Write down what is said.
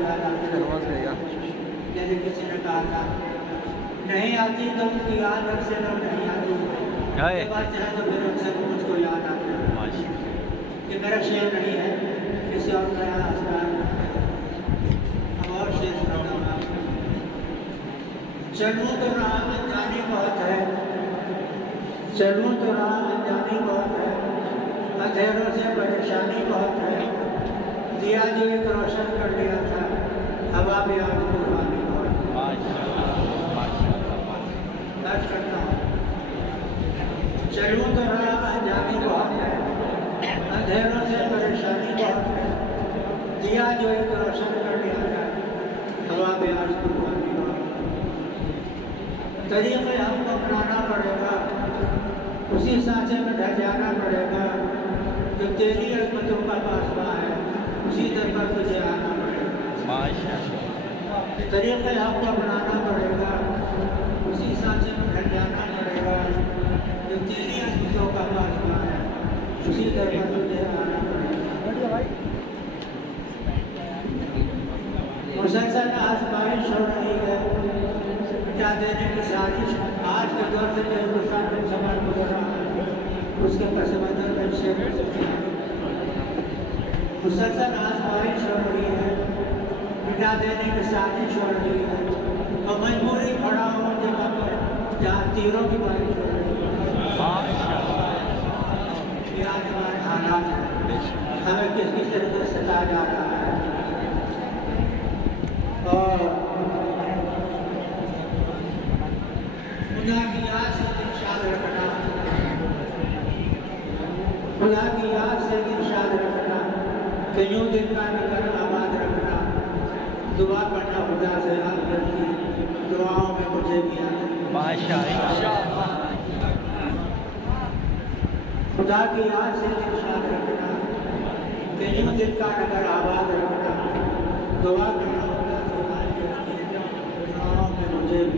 याद आती है। जैसे किसी ने कहा था नहीं आती तो उसकी याद अक्सर और नहीं आती, ये बात चाहे तो फिर अक्सर मुझको याद आती है। ये मेरा शेर नहीं है, किसी और का आसमान और शेर सुनाऊंगा। चलूँ तो राह अनजानी बहुत है, चलूँ तो राह अनजानी बहुत है, अंधेरों से परेशानी बहुत है, दिया जो एक रोशन कर लिया था, हवा भी आज कुर्बानी बहुत दर्ज करता हूँ। चलूँ तो राह अनजानी बहुत है, अंधेरों से परेशानी बहुत है, दिया जो एक रोशन कर लिया था, हवा भी आज कुर्बानी बहुत। तरीक़े हमको अपनाना पड़ेगा, उसी सांचे में ढल जाना पड़ेगा, जो तेरी अज़मतों का पासबा है उसी दर पर तुझे आना पड़ेगा। तरीक़े हमको अपनाना पड़ेगा, उसी सांचे में ढल जाना पड़ेगा, जो तेरी अज़मतों का पासबा है उसी दर पर तुझे आना पड़ेगा। मुसलसल आज़माइश हो रही है, मिटा देने की साजिश आज के दौर से जो हिंदुस्तान में समय गुजर रहा है उसके पस मंज़र में शेर मुसलसल आज़माइश हो रही है, मिटा देने की साजिश हो रही है, और मजबूरी खड़ा हो जगह पर जहाँ तीरों की बारिश हो रही है। आज हमारे हालात है, हमें किस किस तरीके से सताया जा रहा है। और खुदा की याद से इरशाद रखना, खुदा की याद से इरशाद रखना, कि यूं दिल का नगर आबाद रखना, दुआ करना खुदा से आखिर की दुआओं में मुझे भी आना। खुदा की याद से इरशाद रखना, कि यूं दिल का नगर आबाद रखना, दुआ करना खुदा से आखिर की दुआओं में मुझे भी